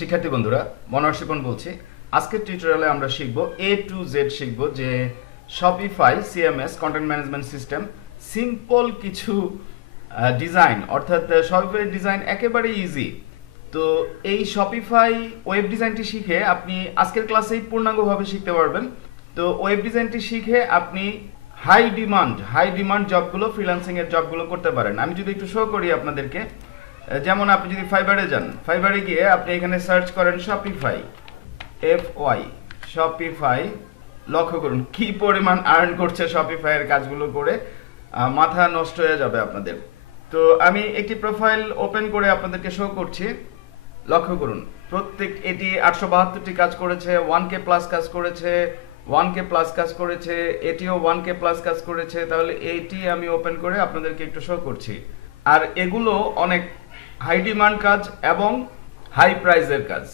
শিক্ষার্থী বন্ধুরা, মনোহর শিপন বলছি। আজকের টিউটোরিয়ালে আমরা শিখব A to Z শিখব যে Shopify CMS content management system simple কিছু ডিজাইন, অর্থাৎ শপিফাই ডিজাইন একেবারে ইজি। তো এই শপিফাই ওয়েব ডিজাইনটি শিখে আপনি আজকের ক্লাসেই পূর্ণাঙ্গভাবে শিখতে পারবেন। তো ওয়েব ডিজাইনটি শিখে আপনি হাই ডিমান্ড জবগুলো, ফ্রিল্যান্সিং এর জবগুলো করতে পারেন। আমি যদি একটু শো করি আপনাদেরকে, যেমন আপনি যদি ফাইবারে যান, ফাইবারে গিয়ে আপনি এখানে সার্চ করেন শপিফাই, শপিফাই, লক্ষ্য করুন কি পরিমাণ আর্ন করছে শপিফাই এর কাজগুলো করে, মাথা নষ্ট হয়ে যাবে আপনাদের। তো আমি একটি প্রোফাইল ওপেন করে আপনাদেরকে শো করছি। লক্ষ্য করুন প্রত্যেক এটি 872টি কাজ করেছে, 1K প্লাস কাজ করেছে, 1K প্লাস কাজ করেছে, এটিও 1K প্লাস কাজ করেছে। তাহলে এইটি আমি ওপেন করে আপনাদেরকে একটু শো করছি। আর এগুলো অনেক হাই ডিমান্ড কাজ এবং হাই প্রাইসের কাজ,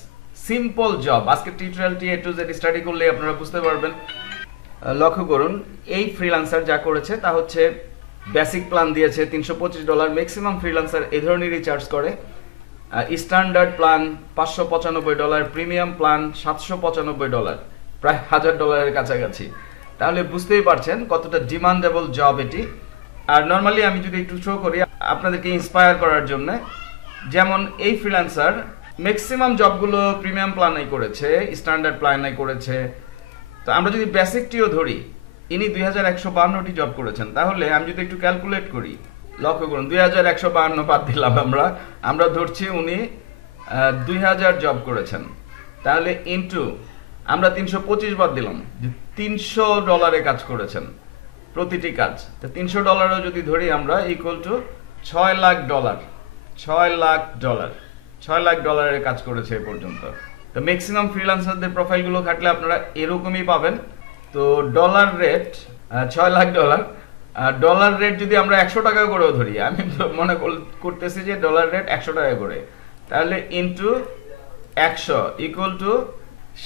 সিম্পল জব। আজকে টিউটোরিয়ালটি A to Z স্টাডি করলে আপনারা বুঝতে পারবেন। লক্ষ্য করুন এই ফ্রিল্যান্সার যা করেছে তা হচ্ছে বেসিক প্ল্যান দিয়েছে $325। ম্যাক্সিমাম ফ্রিল্যান্সার এই ধরনেরই চার্জ করে। স্ট্যান্ডার্ড প্ল্যান $595, প্রিমিয়াম প্ল্যান $795, প্রায় $1000 কাছাকাছি। তাহলে বুঝতেই পারছেন কতটা ডিমান্ডেবল জব এটি। আর নর্মালি আমি যদি একটু শো করি আপনাদেরকে ইন্সপায়ার করার জন্য, যেমন এই ফ্রিল্যান্সার ম্যাক্সিমাম জবগুলো প্রিমিয়াম প্ল্যানেই করেছে, স্ট্যান্ডার্ড প্ল্যানেই করেছে। তো আমরা যদি বেসিকটিও ধরি, ইনি 2152টি জব করেছেন। তাহলে আমি যদি একটু ক্যালকুলেট করি, লক্ষ্য করুন 2152 বাদ দিলাম, আমরা ধরছি উনি 2000 জব করেছেন। তাহলে ইনটু আমরা 325 বাদ দিলাম, $300 কাজ করেছেন প্রতিটি কাজ। তো $300 যদি ধরি আমরা, ইকুয়াল টু $6 লাখ, $6 লাখ কাজ করেছে এ পর্যন্ত। তো ম্যাক্সিমাম ফ্রিল্যান্সারদের প্রোফাইলগুলো ঘাটলে আপনারা এরকমই পাবেন। তো dollar rate $6 lakh, dollar rate যদি আমরা 100 টাকা করেও ধরি, আমি মনে করতেছি যে ডলার রেট 100 টাকা করে, তাহলে ইনটু 100 ইকুয়াল টু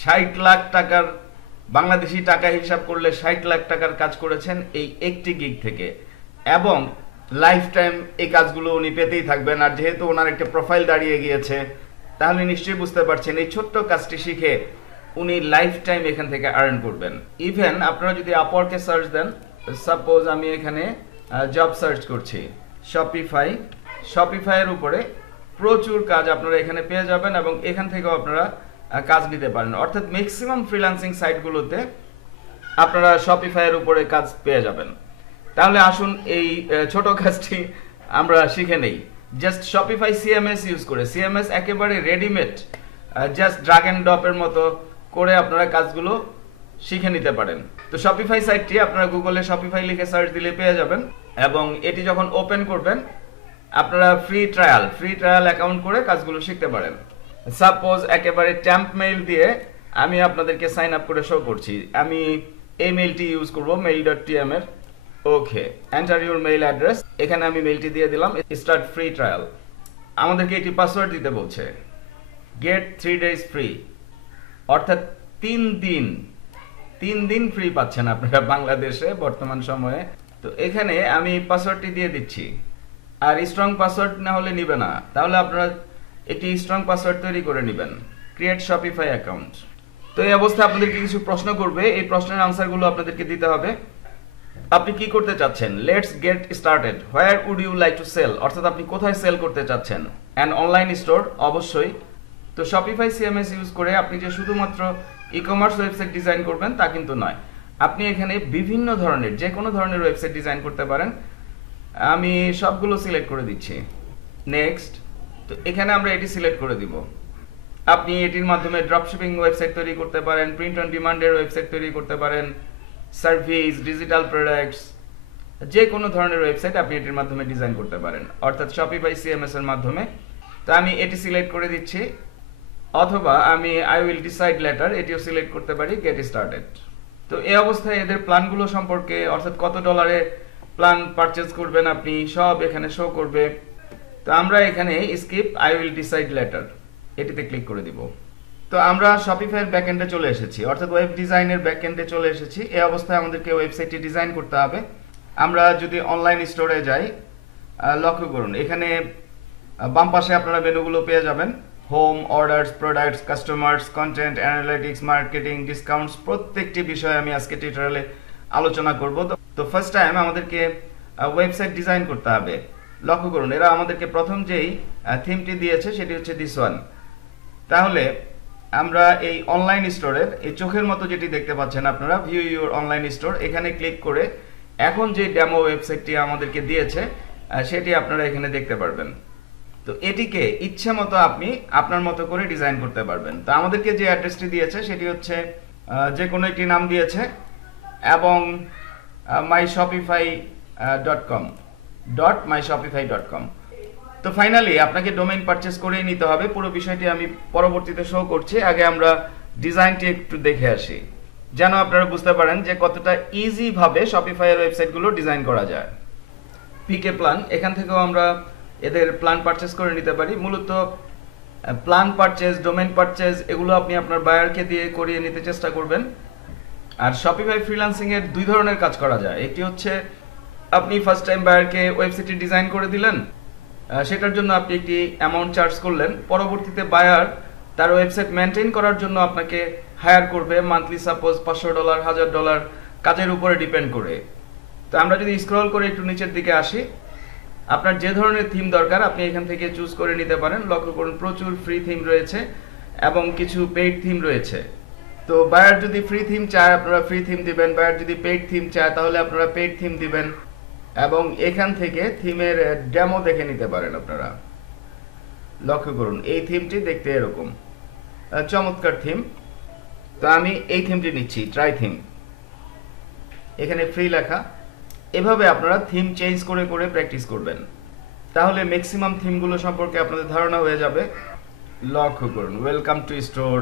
60 লাখ টাকার, বাংলাদেশি টাকা হিসাব করলে 60 লাখ টাকার কাজ করেছেন এই একটি গিগ থেকে। এবং লাইফ টাইম এই কাজগুলো উনি পেতেই থাকবেন। আর যেহেতু ওনার একটা প্রোফাইল দাঁড়িয়ে গিয়েছে, তাহলে নিশ্চয়ই বুঝতে পারছেন এই ছোট্ট কাজটি শিখে উনি লাইফ টাইম এখান থেকে আর্ন করবেন। ইভেন আপনারা যদি আপওয়ার্কে সার্চ দেন, সাপোজ আমি এখানে জব সার্চ করছি শপিফাইয়ের উপরে প্রচুর কাজ আপনারা এখানে পেয়ে যাবেন এবং এখান থেকেও আপনারা কাজ নিতে পারেন। অর্থাৎ ম্যাক্সিমাম ফ্রিল্যান্সিং সাইটগুলোতে আপনারা শপিফাইয়ের উপরে কাজ পেয়ে যাবেন। তাহলে আসুন এই ছোট কাজটি আমরা শিখে নেই। জাস্ট শপিফাই সিএমএস ইউজ করে, সিএমএস একেবারে রেডিমেড, জাস্ট ড্রাগ এন্ড ড্রপের মতো করে আপনারা কাজগুলো শিখে নিতে পারেন। তো শপিফাই সাইটটি আপনারা গুগলে শপিফাই লিখে সার্চ দিলে পেয়ে যাবেন। এবং এটি যখন ওপেন করবেন আপনারা ফ্রি ট্রায়াল অ্যাকাউন্ট করে কাজগুলো শিখতে পারেন। সাপোজ একেবারে ট্যাম্প মেইল দিয়ে আমি আপনাদেরকে সাইন আপ করে শো করছি। আমি এই মেইলটি ইউজ করব, mail.tm এর। ওকে, এন্টার ইউর মেইল অ্যাড্রেস। এখানে আমি মেইলটি দিয়ে দিলাম, স্টার্ট ফ্রি ট্রায়াল। আমাদেরকে একটি পাসওয়ার্ড দিতে বলছে, গেট 3 days ফ্রি, অর্থাৎ 3 দিন ফ্রি পাচ্ছেন আপনারা বাংলাদেশে বর্তমান সময়ে। তো এখানে আমি পাসওয়ার্ডটি দিয়ে দিচ্ছি। আর স্ট্রং পাসওয়ার্ড না হলে নিবে না, তাহলে আপনারা একটি স্ট্রং পাসওয়ার্ড তৈরি করে নেবেন, ক্রিয়েট শপিফাই অ্যাকাউন্ট। তো এই অবস্থায় আপনাদেরকে কিছু প্রশ্ন করবে, এই প্রশ্নের আনসারগুলো আপনাদেরকে দিতে হবে। আপনি কি করতে চাচ্ছেন? Let's get started. Where would you like to sell, অর্থাৎ আপনি কোথায় সেল করতে চাচ্ছেন? অ্যান অনলাইন স্টোর, অবশ্যই। তো শপিফাই সিএমএস ইউজ করে আপনি যে শুধুমাত্র ই কমার্স ওয়েবসাইট ডিজাইন করবেন তা কিন্তু নয়, আপনি এখানে বিভিন্ন ধরনের, যে কোনো ধরনের ওয়েবসাইট ডিজাইন করতে পারেন। আমি সবগুলো সিলেক্ট করে দিচ্ছি, নেক্সট। তো এখানে আমরা এটি সিলেক্ট করে দিব। আপনি এটির মাধ্যমে ড্রপশিপিং ওয়েবসাইট তৈরি করতে পারেন, প্রিন্ট অন ডিমান্ডের ওয়েবসাইট তৈরি করতে পারেন, সার্ভিস, ডিজিটাল প্রোডাক্টস, যে কোনো ধরনের ওয়েবসাইট আপনি এটির মাধ্যমে ডিজাইন করতে পারেন, অর্থাৎ শপিফাই সিএমএস এর মাধ্যমে। তো আমি এটি সিলেক্ট করে দিচ্ছি, অথবা আমি আই উইল ডিসাইড লেটার এটিও সিলেক্ট করতে পারি, গেট স্টার্টেড। তো এই অবস্থায় এদের প্ল্যানগুলো সম্পর্কে, অর্থাৎ কত ডলারে প্ল্যান পারচেজ করবেন আপনি, সব এখানে শো করবে। তো আমরা এখানে skip I will decide letter এটিতে ক্লিক করে দিব। তো আমরা শপিফাইয়ের ব্যাকএন্ডে চলে এসেছি, অর্থাৎ ওয়েব ডিজাইনের ব্যাকএন্ডে চলে এসেছি। এই অবস্থায় আমাদেরকে ওয়েবসাইটটি ডিজাইন করতে হবে। আমরা যদি অনলাইন স্টোরে যাই, লক্ষ্য করুন এখানে বাম পাশে আপনারা মেনুগুলো পেয়ে যাবেন। Home, orders, products, customers, content, analytics, marketing, discounts প্রত্যেকটি বিষয় আমি আজকে টিউটোরিয়ালে আলোচনা করব। তো ফার্স্ট টাইম আমাদেরকে ওয়েবসাইট ডিজাইন করতে হবে। লক্ষ্য করুন, এরা আমাদেরকে প্রথম যেই থিমটি দিয়েছে সেটি হচ্ছে দিস ওয়ান। তাহলে আমরা এই অনলাইন স্টোরের এই চোখের মতো যেটি দেখতে পাচ্ছেন আপনারা, ভিউ ইউর অনলাইন স্টোর, এখানে ক্লিক করে এখন যে ডেমো ওয়েবসাইটটি আমাদেরকে দিয়েছে সেটি আপনারা এখানে দেখতে পারবেন। তো এটিকে ইচ্ছে মতো আপনি আপনার মতো করে ডিজাইন করতে পারবেন। তো আমাদেরকে যে অ্যাড্রেসটি দিয়েছে সেটি হচ্ছে যে কোনো একটি নাম দিয়েছে এবং myshopify.com. তো ফাইনালি আপনাকে ডোমেইন পারচেজ করেই নিতে হবে। পুরো বিষয়টি আমি পরবর্তীতে শো করছি, আগে আমরা ডিজাইনটি একটু দেখে আসি যেন আপনারা বুঝতে পারেন যে কতটা ইজি ভাবে শপিফাইয়ের ওয়েবসাইটগুলো ডিজাইন করা যায়। পিকে প্ল্যান, এখান থেকেও আমরা এদের প্ল্যান পারচেজ করে নিতে পারি। মূলত প্ল্যান পারচেজ, ডোমেইন পারচেজ এগুলো আপনি আপনার বায়ারকে দিয়ে করিয়ে নিতে চেষ্টা করবেন। আর শপিফাই ফ্রিল্যান্সিং এর দুই ধরনের কাজ করা যায়। একটি হচ্ছে আপনি ফার্স্ট টাইম বায়ারকে ওয়েবসাইটটি ডিজাইন করে দিলেন, সেটার জন্য আপনি একটি অ্যামাউন্ট চার্জ করলেন। পরবর্তীতে বায়ার তার ওয়েবসাইট মেনটেন করার জন্য আপনাকে হায়ার করবে মান্থলি, সাপোজ $500, $1000 কাজের উপরে ডিপেন্ড করে। তো আমরা যদি স্ক্রল করে একটু নিচের দিকে আসি, আপনার যে ধরনের থিম দরকার আপনি এখান থেকে চুজ করে নিতে পারেন। লক্ষ্য করুন, প্রচুর ফ্রি থিম রয়েছে এবং কিছু পেইড থিম রয়েছে। তো বায়ার যদি ফ্রি থিম চায় আপনারা ফ্রি থিম দিবেন, বায়ার যদি পেইড থিম চায় তাহলে আপনারা পেইড থিম দিবেন এবং এখান থেকে থিমের ডেমো দেখে নিতে পারেন আপনারা। লক্ষ্য করুন, এই থিমটি দেখতে এরকম চমৎকার থিম। তো আমি এই থিমটি নিচ্ছি, ট্রাই থিম, এখানে ফ্রি লেখা। এভাবে আপনারা থিম চেঞ্জ করে করে প্র্যাকটিস করবেন, তাহলে ম্যাক্সিমাম থিমগুলো সম্পর্কে আপনাদের ধারণা হয়ে যাবে। লক্ষ্য করুন, ওয়েলকাম টু স্টোর,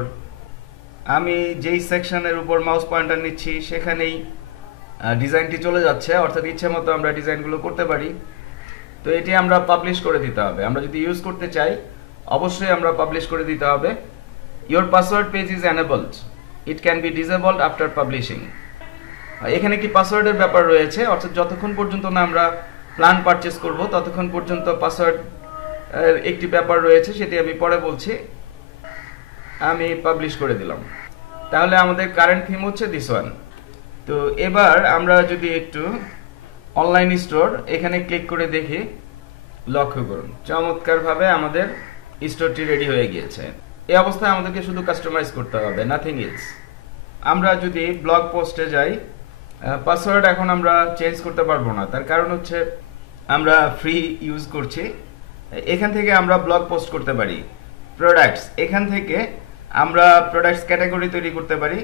আমি যেই সেকশনের উপর মাউস পয়েন্টার নিচ্ছি সেখানেই ডিজাইনটি চলে যাচ্ছে, অর্থাৎ ইচ্ছে মতো আমরা ডিজাইনগুলো করতে পারি। তো এটি আমরা পাবলিশ করে দিতে হবে। আমরা যদি ইউজ করতে চাই অবশ্যই আমরা পাবলিশ করে দিতে হবে। Your password page is enabled, it can be disabled after publishing. এখানে কি পাসওয়ার্ডের ব্যাপার রয়েছে, অর্থাৎ যতক্ষণ পর্যন্ত না আমরা প্ল্যান পারচেজ করব ততক্ষণ পর্যন্ত পাসওয়ার্ড একটি ব্যাপার রয়েছে, সেটি আমি পরে বলছি। আমি পাবলিশ করে দিলাম। তাহলে আমাদের কারেন্ট থিম হচ্ছে দিস ওয়ান। তো এবার আমরা যদি একটু অনলাইন স্টোর এখানে ক্লিক করে দেখি, লক্ষ্য করুন চমৎকারভাবে আমাদের স্টোরটি রেডি হয়ে গিয়েছে। এই অবস্থায় আমাদেরকে শুধু কাস্টমাইজ করতে হবে, নাথিং ইলস। আমরা যদি ব্লগ পোস্টে যাই, পাসওয়ার্ড এখন আমরা চেঞ্জ করতে পারবো না, তার কারণ হচ্ছে আমরা ফ্রি ইউজ করছি। এখান থেকে আমরা ব্লগ পোস্ট করতে পারি। প্রোডাক্টস, এখান থেকে আমরা প্রোডাক্টস ক্যাটাগরি তৈরি করতে পারি,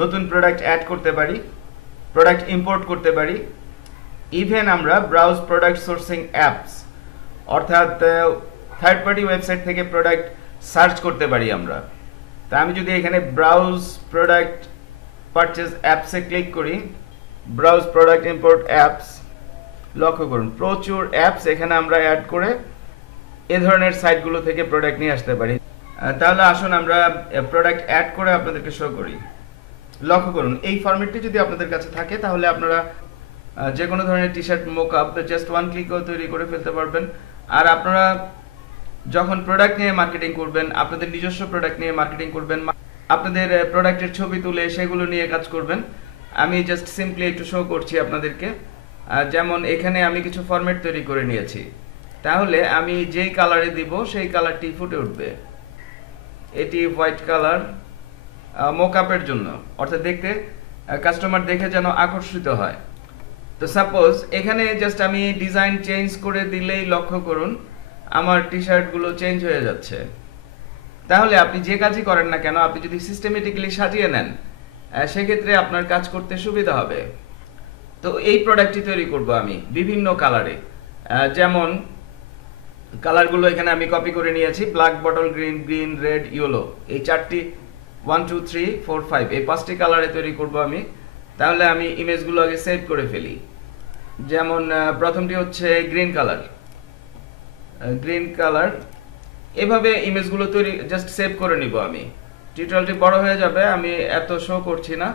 নতুন প্রোডাক্ট অ্যাড করতে পারি, প্রোডাক্ট ইম্পোর্ট করতে পারি। ইভেন আমরা ব্রাউজ প্রোডাক্ট সোর্সিং অ্যাপস, অর্থাৎ থার্ড পার্টি ওয়েবসাইট থেকে প্রোডাক্ট সার্চ করতে পারি আমরা। তা আমি যদি এখানে ব্রাউজ প্রোডাক্ট পারচেজ অ্যাপসে ক্লিক করি, ব্রাউজ প্রোডাক্ট ইম্পোর্ট অ্যাপস, লক্ষ্য করুন প্রচুর অ্যাপস এখানে আমরা অ্যাড করে এ ধরনের সাইটগুলো থেকে প্রোডাক্ট নিয়ে আসতে পারি। তাহলে আসুন আমরা প্রোডাক্ট অ্যাড করে আপনাদেরকে শো করি। লক্ষ্য করুন, এই ফরম্যাটটি যদি আপনাদের কাছে থাকে তাহলে আপনারা যে কোনো ধরনের T shirt mockup just one ক্লিকেও তৈরি করে ফেলতে পারবেন। আর আপনারা যখন প্রোডাক্ট নিয়ে মার্কেটিং করবেন, আপনাদের নিজস্ব প্রোডাক্ট নিয়ে মার্কেটিং করবেন, আপনাদের প্রোডাক্টের ছবি তুলে সেগুলো নিয়ে কাজ করবেন, আমি জাস্ট সিম্পলি একটু শো করছি আপনাদেরকে। যেমন এখানে আমি কিছু ফরম্যাট তৈরি করে নিয়েছি, তাহলে আমি যেই কালারে দিব সেই কালারটি ফুটে উঠবে। এটি হোয়াইট কালার মোকআপের জন্য, অর্থাৎ দেখতে কাস্টমার দেখে যেন আকর্ষিত হয়। তো সাপোজ এখানে জাস্ট আমি ডিজাইন চেঞ্জ করে দিলেই লক্ষ্য করুন আমার টি শার্টগুলো চেঞ্জ হয়ে যাচ্ছে। তাহলে আপনি যে কাজই করেন না কেন, আপনি যদি সিস্টেমেটিক্যালি সাজিয়ে নেন সেক্ষেত্রে আপনার কাজ করতে সুবিধা হবে। তো এই প্রোডাক্টটি তৈরি করব আমি বিভিন্ন কালারে, যেমন কালারগুলো এখানে আমি কপি করে নিয়েছি, black, bottle green, green, red, yellow, এই চারটি 1 2 3 4 5 এই পাঁচটি কালারে তৈরি করব আমি। তাহলে আমি ইমেজগুলো আগে সেভ করে ফেলি। যেমন প্রথমটি হচ্ছে গ্রিন কালার, গ্রিন কালার, এভাবে ইমেজগুলো তৈরি জাস্ট সেভ করে নিব আমি। টিউটোরিয়ালটি বড় হয়ে যাবে, আমি এত শো করছি না।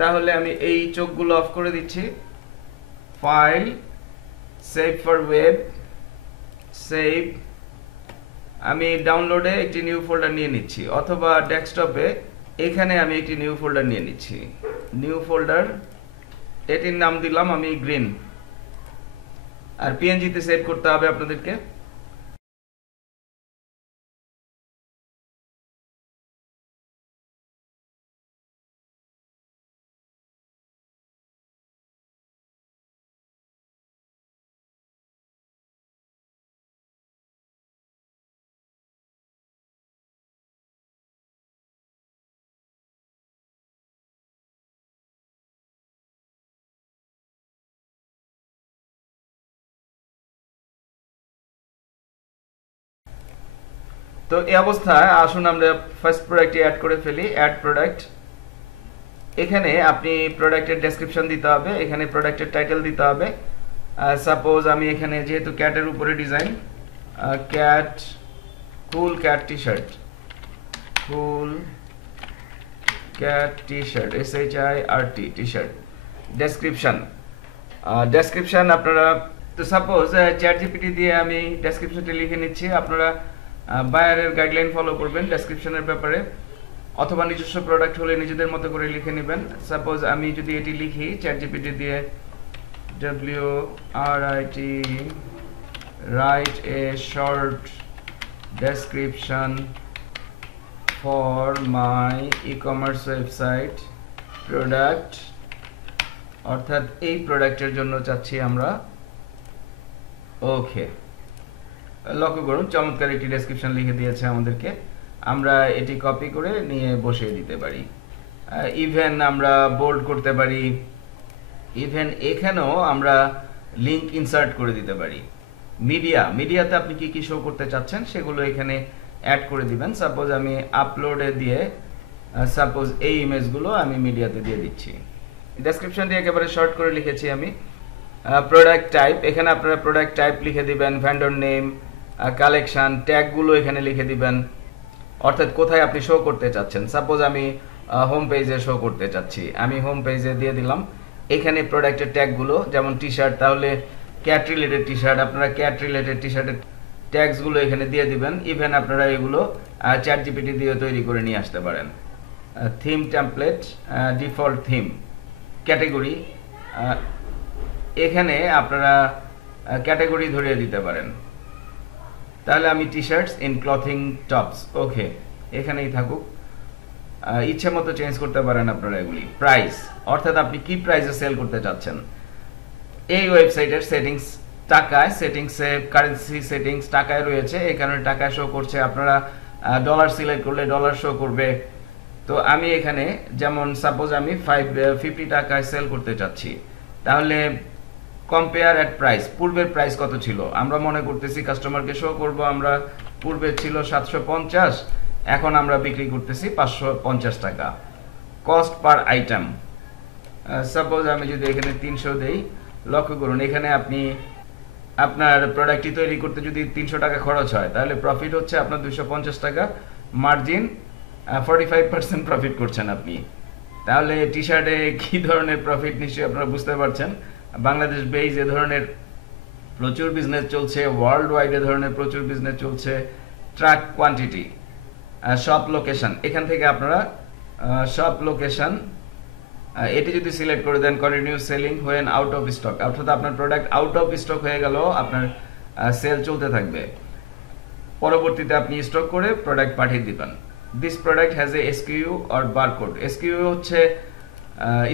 তাহলে আমি এই চোখগুলো অফ করে দিচ্ছি। File, save for web, save, আমি ডাউনলোডে একটি নিউ ফোল্ডার নিয়ে নিচ্ছি, অথবা ডেস্কটপে এখানে আমি একটি নিউ ফোল্ডার নিয়ে নিচ্ছি। নিউ ফোল্ডার, এটির নাম দিলাম আমি গ্রিন, আর পিএনজিতে সেভ করতে হবে আপনাদেরকে। তো এই অবস্থায় আসুন আমরা ফার্স্ট প্রোডাক্টটি অ্যাড করে ফেলি। অ্যাড প্রোডাক্ট, এখানে আপনি প্রোডাক্টের ডেসক্রিপশন দিতে হবে, এখানে প্রোডাক্টের টাইটেল দিতে হবে। সাপোজ আমি এখানে যেহেতু ক্যাটের উপরে design, cat, cool cat T shirt, cool cat T shirt, SHIRT T shirt. Description আপনারা, তো সাপোজ চ্যাটজিপিটি দিয়ে আমি ডেসক্রিপশনটি লিখে নিচ্ছি, আপনারা বায়ারের গাইডলাইন ফলো করবেন ডেসক্রিপশনের ব্যাপারে, অথবা নিজস্ব প্রোডাক্ট হলে নিজেদের মতো করে লিখে নেবেন। সাপোজ আমি যদি এটি লিখি চ্যাটজিপিটি দিয়ে, WRIT write a short description for my e-commerce website product, অর্থাৎ এই প্রোডাক্টের জন্য চাচ্ছি আমরা। ওকে, লক্ষ্য করুন চমৎকার একটি ডেসক্রিপশন লিখে দিয়েছে আমাদেরকে। আমরা এটি কপি করে নিয়ে বসিয়ে দিতে পারি। ইভেন আমরা বোল্ড করতে পারি, ইভেন এখানেও আমরা লিংক ইনসার্ট করে দিতে পারি। মিডিয়াতে আপনি কি কি শো করতে চাচ্ছেন সেগুলো এখানে অ্যাড করে দিবেন। সাপোজ আমি আপলোডে দিয়ে সাপোজ এই ইমেজগুলো আমি মিডিয়াতে দিয়ে দিচ্ছি। ডেসক্রিপশনটি একেবারে শর্ট করে লিখেছি আমি। প্রোডাক্ট টাইপ, এখানে আপনারা প্রোডাক্ট টাইপ লিখে দিবেন, ভেন্ডর নেম, কালেকশন, ট্যাগগুলো এখানে লিখে দিবেন, অর্থাৎ কোথায় আপনি শো করতে চাচ্ছেন। সাপোজ আমি হোম পেজে শো করতে চাচ্ছি, আমি হোম পেজে দিয়ে দিলাম। এখানে প্রোডাক্টের ট্যাগগুলো, যেমন টি শার্ট, তাহলে ক্যাট রিলেটেড টি শার্ট, আপনারা ক্যাট রিলেটেড টি শার্টের ট্যাগসগুলো এখানে দিয়ে দিবেন। ইভেন আপনারা এগুলো চ্যাটজিপিটি দিয়ে তৈরি করে নিয়ে আসতে পারেন। Theme template, default theme, category, এখানে আপনারা ক্যাটাগরি ধরিয়ে দিতে পারেন। তাহলে আমি T shirts in clothing tops, okay, এখানেই থাকুক। ইচ্ছে মতো চেঞ্জ করতে পারেন আপনারা এগুলি। প্রাইস, অর্থাৎ আপনি কি প্রাইসে সেল করতে চাচ্ছেন। এই ওয়েবসাইটের সেটিংস টাকায়, সেটিংসে কারেন্সি সেটিংস টাকায় রয়েছে, এই কারণে টাকায় শো করছে। আপনারা ডলার সিলেক্ট করলে ডলার শো করবে। তো আমি এখানে যেমন সাপোজ আমি 50 টাকায় সেল করতে চাচ্ছি, তাহলে কম্পেয়ার এট প্রাইস, পূর্বের প্রাইস কত ছিল আমরা মনে করতেছি কাস্টমারকে শো করব। আমরা পূর্বে ছিল 750, এখন আমরা বিক্রি করতেছি 550 টাকা। কস্ট পার আইটেম, সাপোজ আমি যদি এখানে 300 দেই, লক্ষ্য করুন এখানে আপনি আপনার প্রোডাক্টটি তৈরি করতে যদি 300 টাকা খরচ হয়, তাহলে প্রফিট হচ্ছে আপনার 250 টাকা, মার্জিন 45% প্রফিট করছেন আপনি। তাহলে টি শার্টে কি ধরনের প্রফিট নিশ্চয়ই আপনারা বুঝতে পারছেন। বাংলাদেশ বেজ এ ধরনের প্রচুর বিজনেস চলছে, ওয়ার্ল্ড ওয়াইড এ ধরনের প্রচুর বিজনেস চলছে। ট্র্যাক কোয়ান্টিটি, শপ লোকেশন, এখান থেকে আপনারা শপ লোকেশন এটি যদি সিলেক্ট করে দেন, continue selling when out of stock, অর্থাৎ আপনার প্রোডাক্ট আউট অফ স্টক হয়ে গেল, আপনার সেল চলতে থাকবে, পরবর্তীতে আপনি স্টক করে প্রোডাক্ট পাঠিয়ে দিবেন। This product has a SQ or barcode. SQ হচ্ছে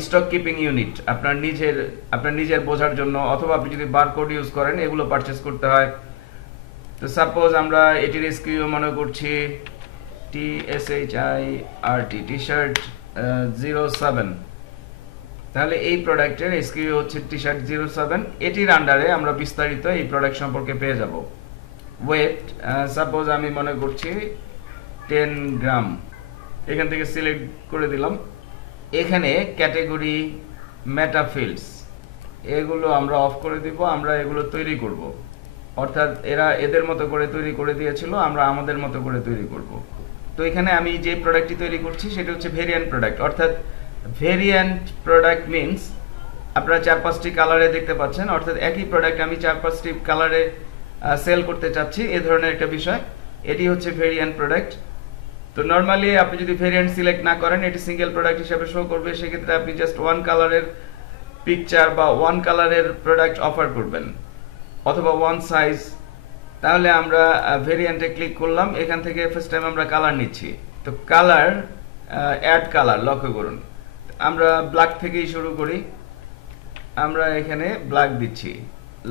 স্টক কিপিং ইউনিট, আপনার নিজের বোঝার জন্য, অথবা আপনি যদি বারকোড ইউজ করেন এগুলো পারচেজ করতে হয়। তো সাপোজ আমরা এটির এসকিউ মনে করছি TSHIRT টি শার্ট 07, তাহলে এই প্রোডাক্টের এসকিউ হচ্ছে টি শার্ট 07। এটির আন্ডারে আমরা বিস্তারিত এই প্রোডাক্ট সম্পর্কে পেয়ে যাব। ওয়েট, সাপোজ আমি মনে করছি 10 গ্রাম, এখান থেকে সিলেক্ট করে দিলাম। এখানে ক্যাটাগরি, মেটা ফিল্ডস, এগুলো আমরা অফ করে দিব, আমরা এগুলো তৈরি করব, অর্থাৎ এরা এদের মতো করে তৈরি করে দিয়েছিল, আমরা আমাদের মতো করে তৈরি করব। তো এখানে আমি যে প্রোডাক্টটি তৈরি করছি সেটা হচ্ছে ভেরিয়েন্ট প্রোডাক্ট, অর্থাৎ ভেরিয়েন্ট প্রোডাক্ট মিনস আপনারা 4-5টি কালারে দেখতে পাচ্ছেন, অর্থাৎ একই প্রোডাক্ট আমি 4-5টি কালারে সেল করতে চাচ্ছি, এ ধরনের একটা বিষয়। এটি হচ্ছে ভেরিয়েন্ট প্রোডাক্ট। তো নরমালি আপনি যদি ভেরিয়েন্ট সিলেক্ট না করেন এটি সিঙ্গেল প্রোডাক্ট হিসেবে শো করবে, সেক্ষেত্রে আপনি জাস্ট ওয়ান কালারের পিকচার বা ওয়ান কালারের প্রোডাক্ট অফার করবেন অথবা ওয়ান সাইজ। তাহলে আমরা ভেরিয়েন্টে ক্লিক করলাম, এখান থেকে ফার্স্ট টাইম আমরা কালার নিচ্ছি। তো কালার অ্যাড কালার, লক্ষ্য করুন আমরা ব্ল্যাক থেকেই শুরু করি, আমরা এখানে ব্ল্যাক দিচ্ছি,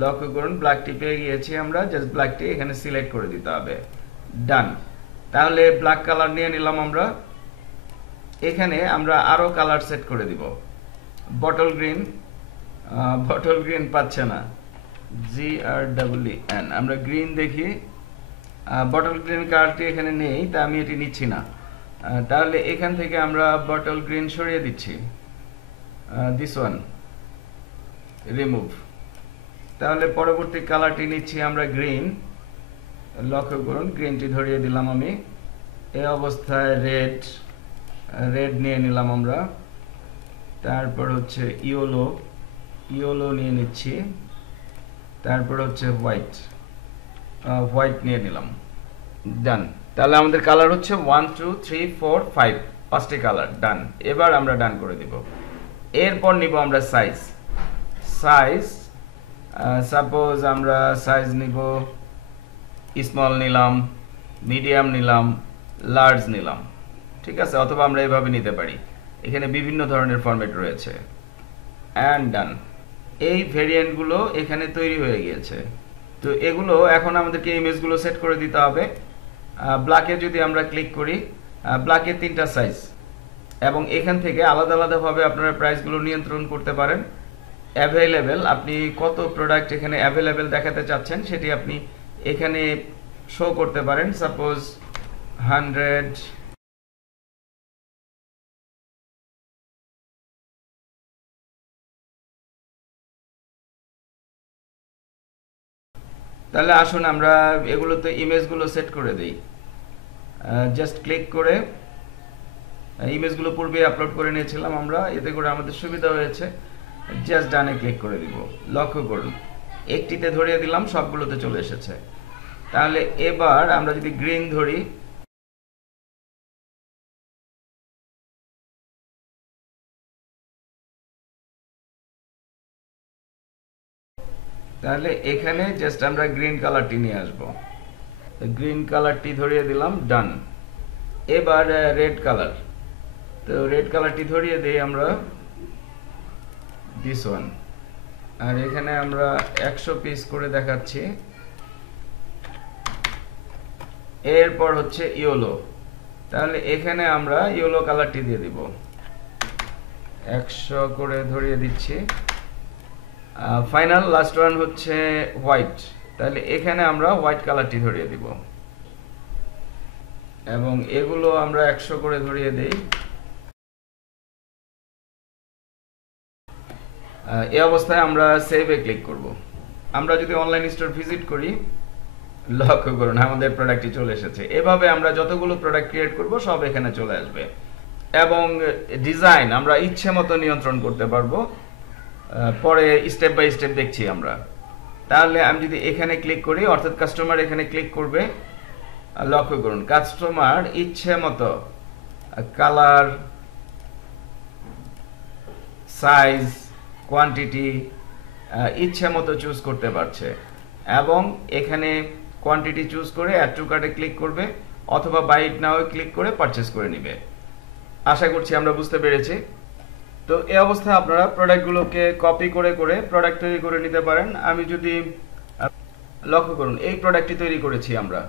লক্ষ্য করুন ব্ল্যাকটি পেয়ে গিয়েছি আমরা, জাস্ট ব্ল্যাকটি এখানে সিলেক্ট করে দিতে হবে, ডান। তাহলে ব্ল্যাক কালার নিয়ে নিলাম আমরা, এখানে আমরা আরো কালার সেট করে দিব, বটল গ্রিন পাচ্ছে না, GREEN, আমরা গ্রিন দেখি, বটল গ্রিন কালারটি এখানে নেই, তা আমি এটি নিচ্ছি না। তাহলে এখান থেকে আমরা বটল গ্রিন সরিয়ে দিচ্ছি, দিস ওয়ান রিমুভ। তাহলে পরবর্তী কালারটি নিচ্ছি আমরা গ্রিন, লক্ষ্য করুন গ্রিনটি ধরিয়ে দিলাম আমি, এই অবস্থায় রেড নিয়ে নিলাম আমরা, তারপর হচ্ছে ইয়েলো নিয়ে নিচ্ছি, তারপর হচ্ছে হোয়াইট নিয়ে নিলাম, ডান। তাহলে আমাদের কালার হচ্ছে 1 2 3 4 5, 5টি কালার, ডান। এবার আমরা ডান করে দিব। এরপর নিব আমরা সাইজ, সাপোজ আমরা সাইজ নিব স্মল নিলাম, মিডিয়াম নিলাম, লার্জ নিলাম, ঠিক আছে, অথবা আমরা এভাবে নিতে পারি, এখানে বিভিন্ন ধরনের ফরম্যাট রয়েছে, অ্যান্ড ডান। এই ভেরিয়েন্টগুলো এখানে তৈরি হয়ে গিয়েছে। তো এগুলো এখন আমাদেরকে ইমেজগুলো সেট করে দিতে হবে। ব্ল্যাকে যদি আমরা ক্লিক করি, ব্ল্যাকে 3টা সাইজ, এবং এখান থেকে আলাদা আলাদাভাবে আপনারা প্রাইসগুলো নিয়ন্ত্রণ করতে পারেন। অ্যাভেলেবেল, আপনি কত প্রোডাক্ট এখানে অ্যাভেলেবেল দেখাতে চাচ্ছেন সেটি আপনি এখানে শো করতে পারেন, সাপোজ 100, তাহলে আসুন আমরা এগুলোতে ইমেজগুলো সেট করে দিই। জাস্ট ক্লিক করে ইমেজগুলো পূর্বে আপলোড করে নিয়েছিলাম আমরা, এতে করে আমাদের সুবিধা হয়েছে, জাস্ট ডানে ক্লিক করে দিব, লক্ষ্য করুন একটিতে ধরিয়ে দিলাম, সবগুলোতে চলে এসেছে। তাহলে এবার আমরা যদি গ্রিন ধরি, তাহলে এখানে জাস্ট আমরা গ্রিন কালারটি নিয়ে আসব, গ্রিন কালারটি ধরিয়ে দিলাম, ডান। এবার রেড কালার, তো রেড কালারটি ধরিয়ে দেই আমরা, দিস ওয়ান, আর এখানে আমরা 100 পিস করে দেখাচ্ছি। এরপর হচ্ছে ইয়েলো, তাহলে এখানে আমরা ইয়েলো কালারটি দিয়ে দিব, 100 করে ধরিয়ে দিচ্ছি। ফাইনাল লাস্ট ওয়ান হচ্ছে হোয়াইট, তাহলে এখানে আমরা হোয়াইট কালারটি ধরিয়ে দিব, এবং এগুলো আমরা 100 করে ধরিয়ে দেই। এই অবস্থায় আমরা সেভে ক্লিক করব। আমরা যদি অনলাইন স্টোর ভিজিট করি, লক্ষ্য করুন আমাদের প্রোডাক্টটি চলে এসেছে। এভাবে আমরা যতগুলো প্রোডাক্ট ক্রিয়েট করব সব এখানে চলে আসবে, এবং ডিজাইন আমরা ইচ্ছে মতো নিয়ন্ত্রণ করতে পারবো, পরে স্টেপ বাই স্টেপ দেখছি আমরা। তাহলে আমি যদি এখানে ক্লিক করি, অর্থাৎ কাস্টমার এখানে ক্লিক করবে, লক্ষ্য করুন কাস্টমার ইচ্ছে মতো কালার, সাইজ, কোয়ান্টিটি ইচ্ছে মতো চুজ করতে পারছে, এবং এখানে কোয়ান্টিটি চুজ করে অ্যাড টু কার্টে ক্লিক করবে, অথবা বাই ইট নাও ক্লিক করে পারচেজ করে নেবে। আশা করছি আমরা বুঝতে পেরেছি। তো এই অবস্থায় আপনারা প্রোডাক্টগুলোকে কপি করে করে প্রোডাক্ট তৈরি করে নিতে পারেন। আমি যদি লক্ষ্য করুন এই প্রোডাক্টটি তৈরি করেছি আমরা,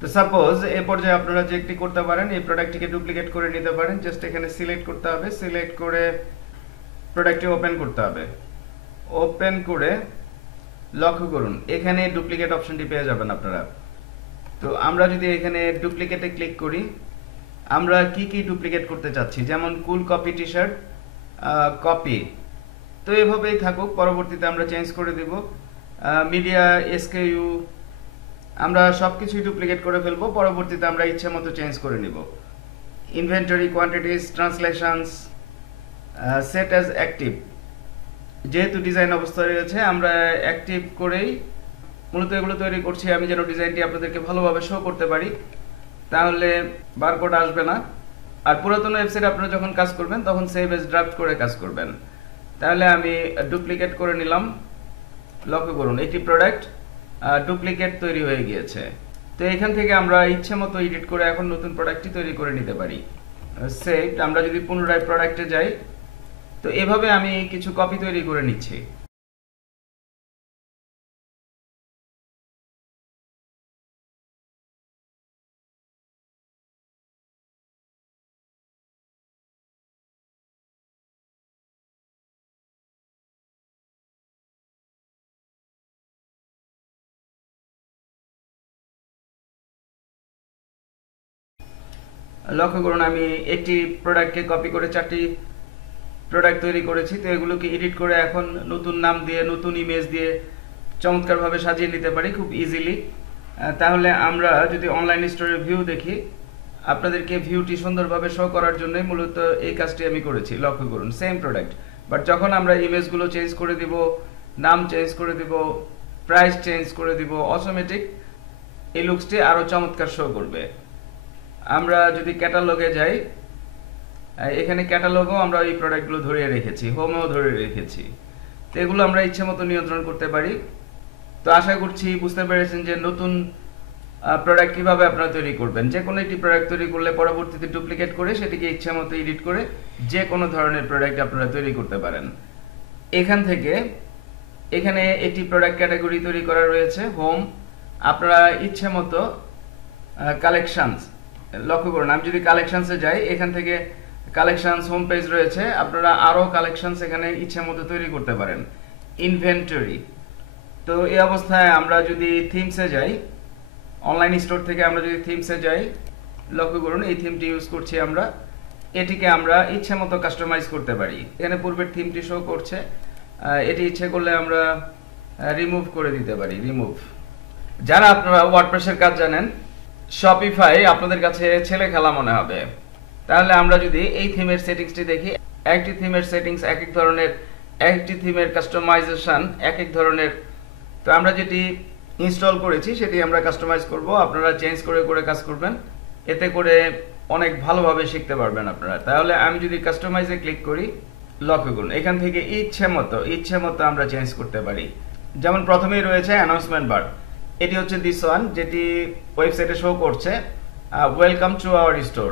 তো সাপোজ এই পর্যায়ে আপনারা যে একটি করতে পারেন, এই প্রোডাক্টটিকে ডুপ্লিকেট করে নিতে পারেন। জাস্ট এখানে সিলেক্ট করতে হবে, সিলেক্ট করে প্রোডাক্টটি ওপেন করতে হবে, ওপেন করে লক্ষ্য করুন এখানে ডুপ্লিকেট অপশনটি পেয়ে যাবেন আপনারা। তো আমরা যদি এখানে ডুপ্লিকেটে ক্লিক করি, আমরা কি কি ডুপ্লিকেট করতে চাচ্ছি, যেমন কুল কপি টি শার্ট কপি, তো এভাবেই থাকুক, পরবর্তীতে আমরা চেঞ্জ করে দিব। মিডিয়া এসকেইউ, আমরা সবকিছুই ডুপ্লিকেট করে ফেলবো, পরবর্তীতে আমরা ইচ্ছে মতো চেঞ্জ করে নিব। Inventory, quantities, translations, set as active, যেহেতু ডিজাইন অবস্থায় রয়েছে আমরা অ্যাক্টিভ করেই মূলত এগুলো তৈরি করছি আমি যেন ডিজাইনটি আপনাদেরকে ভালোভাবে শো করতে পারি, তাহলে বারকোড আসবে না। আর পুরাতন ওয়েবসাইটে আপনারা যখন কাজ করবেন তখন সেভ এজ ড্রাফট করে কাজ করবেন। তাহলে আমি ডুপ্লিকেট করে নিলাম, লক্ষ্য করুন একটি প্রোডাক্ট ডুপ্লিকেট তৈরি হয়ে গিয়েছে। তো এখান থেকে আমরা ইচ্ছে মতো এডিট করে এখন নতুন প্রোডাক্টটি তৈরি করে নিতে পারি। সেভ, আমরা যদি পুনরায় প্রোডাক্টে যাই, তো এভাবে আমি কিছু কপি তৈরি করে নিচ্ছি। লক্ষ্য করুন আমি একটি প্রোডাক্টকে কপি করে 4টি প্রোডাক্ট তৈরি করেছি। তো এগুলোকে এডিট করে এখন নতুন নাম দিয়ে নতুন ইমেজ দিয়ে চমৎকারভাবে সাজিয়ে নিতে পারি খুব ইজিলি। তাহলে আমরা যদি অনলাইন স্টোরের ভিউ দেখি, আপনাদেরকে ভিউটি সুন্দরভাবে শো করার জন্যই মূলত এই কাজটি আমি করেছি। লক্ষ্য করুন সেম প্রোডাক্ট, বাট যখন আমরা ইমেজগুলো চেঞ্জ করে দিব, নাম চেঞ্জ করে দিব, প্রাইস চেঞ্জ করে দিব, অটোমেটিক এই লুকসটি আরও চমৎকার শো করবে। আমরা যদি ক্যাটালগে যাই, এখানে ক্যাটালগও আমরা এই প্রোডাক্টগুলো ধরিয়ে রেখেছি, হোমেও ধরে রেখেছি। তো এগুলো আমরা ইচ্ছে মতো নিয়ন্ত্রণ করতে পারি। তো আশা করছি বুঝতে পেরেছেন যে নতুন প্রোডাক্ট কিভাবে আপনারা তৈরি করবেন। যে কোনো একটি প্রোডাক্ট তৈরি করলে পরবর্তীতে ডুপ্লিকেট করে সেটিকে ইচ্ছে মতো এডিট করে যে কোনো ধরনের প্রোডাক্ট আপনারা তৈরি করতে পারেন। এখান থেকে এখানে একটি প্রোডাক্ট ক্যাটাগরি তৈরি করা রয়েছে হোম। আপনারা ইচ্ছে মতো কালেকশনস, লক্ষ্য করুন আমি যদি কালেকশনসে যাই, এখান থেকে কালেকশনস হোম পেজ রয়েছে, আপনারা আরও কালেকশনস এখানে ইচ্ছে মতো তৈরি করতে পারেন। ইনভেন্টরি, তো এই অবস্থায় আমরা যদি থিমসে যাই, অনলাইন স্টোর থেকে আমরা যদি থিমসে যাই, লক্ষ্য করুন এই থিমটি ইউজ করছি আমরা। এটিকে আমরা ইচ্ছে মতো কাস্টমাইজ করতে পারি। এখানে পূর্বের থিমটি শো করছে, এটি ইচ্ছে করলে আমরা রিমুভ করে দিতে পারি। রিমুভ, যারা আপনারা ওয়ার্ডপ্রেসের কাজ জানেন, শপিফাই আপনাদের কাছে ছেলে খেলা মনে হবে। তাহলে আমরা যদি এই থিমের সেটিংসটি দেখি, একটি থিমের সেটিংস এক এক ধরনের, একটি থিমের কাস্টমাইজেশন এক এক ধরনের। তো আমরা যেটি ইনস্টল করেছি সেটি আমরা কাস্টমাইজ করব, আপনারা চেঞ্জ করে করে কাজ করবেন, এতে করে অনেক ভালোভাবে শিখতে পারবেন আপনারা। তাহলে আমি যদি কাস্টমাইজে ক্লিক করি, লক্ষ্য করুন এখান থেকে ইচ্ছে মতো আমরা চেঞ্জ করতে পারি। যেমন প্রথমেই রয়েছে অ্যানাউন্সমেন্ট বার, এটি হচ্ছে দিস ওয়ান যেটি ওয়েবসাইটে শো করছে ওয়েলকাম টু আওয়ার স্টোর।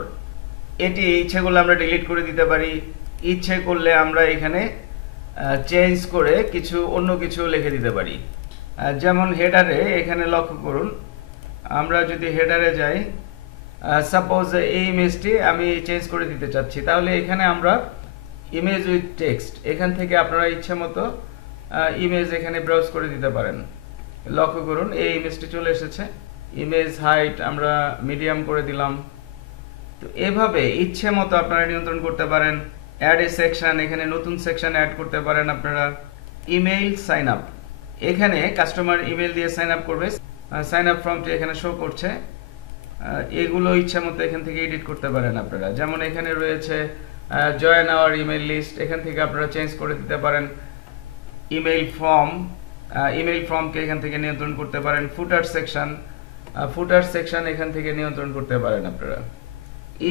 এটি ইচ্ছে করলে আমরা ডিলিট করে দিতে পারি, ইচ্ছে করলে আমরা এখানে চেঞ্জ করে কিছু অন্য কিছু লিখে দিতে পারি। যেমন হেডারে, এখানে লক্ষ্য করুন আমরা যদি হেডারে যাই, সাপোজ এই ইমেজটি আমি চেঞ্জ করে দিতে চাচ্ছি, তাহলে এখানে আমরা ইমেজ উইথ টেক্সট, এখান থেকে আপনারা ইচ্ছে মতো ইমেজ এখানে ব্রাউজ করে দিতে পারেন। লক্ষ্য করুন এই ইমেজটি চলে এসেছে। ইমেজ হাইট আমরা মিডিয়াম করে দিলাম। তো এভাবে ইচ্ছে মতো আপনারা নিয়ন্ত্রণ করতে পারেন। অ্যাড এ সেকশন, এখানে নতুন সেকশন অ্যাড করতে পারেন আপনারা। ইমেইল সাইন আপ, এখানে কাস্টমার ইমেল দিয়ে সাইন আপ করবে, সাইন আপ ফর্মটি এখানে শো করছে। এগুলো ইচ্ছে মতো এখান থেকে এডিট করতে পারেন আপনারা। যেমন এখানে রয়েছে জয়েন আওয়ার ইমেল লিস্ট, এখান থেকে আপনারা চেঞ্জ করে দিতে পারেন। ইমেইল ফর্মকে এখান থেকে নিয়ন্ত্রণ করতে পারেন। ফুটার সেকশন এখান থেকে নিয়ন্ত্রণ করতে পারেন আপনারা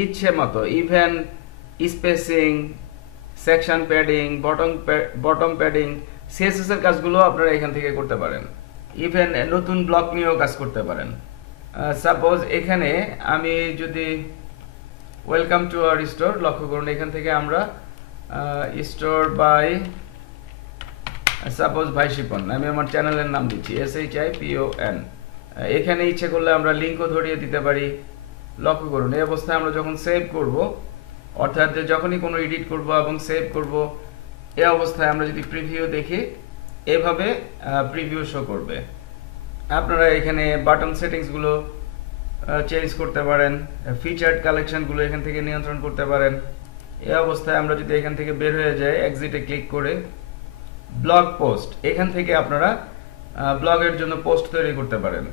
ইচ্ছে মতো। Even spacing, section padding, bottom padding, CSS এর কাজগুলো আপনারা এখান থেকে করতে পারেন। ইভেন নতুন ব্লক নিয়েও কাজ করতে পারেন। সাপোজ এখানে আমি যদি ওয়েলকাম টু আওয়ার স্টোর, লক্ষ্য করুন এখান থেকে আমরা স্টোর বাই সাপোজ ভাই শিপন, আমি আমার চ্যানেলের নাম দিচ্ছি SHIPON। এখানে ইচ্ছে করলে আমরা লিঙ্কও ধরিয়ে দিতে পারি। লক্ষ্য করুন এই অবস্থায় আমরা যখন সেভ করব, অর্থাৎ যখনই কোনো এডিট করব এবং সেভ করব, এই অবস্থায় আমরা যদি প্রিভিউ দেখি, এভাবে প্রিভিউ শো করবে। আপনারা এখানে বাটন সেটিংসগুলো চেঞ্জ করতে পারেন, ফিচার্ড কালেকশনগুলো এখান থেকে নিয়ন্ত্রণ করতে পারেন। এই অবস্থায় আমরা যদি এখান থেকে বের হয়ে যাই, এক্সিটে ক্লিক করে ব্লগ পোস্ট, এখান থেকে আপনারা ব্লগের জন্য পোস্ট তৈরি করতে পারেন।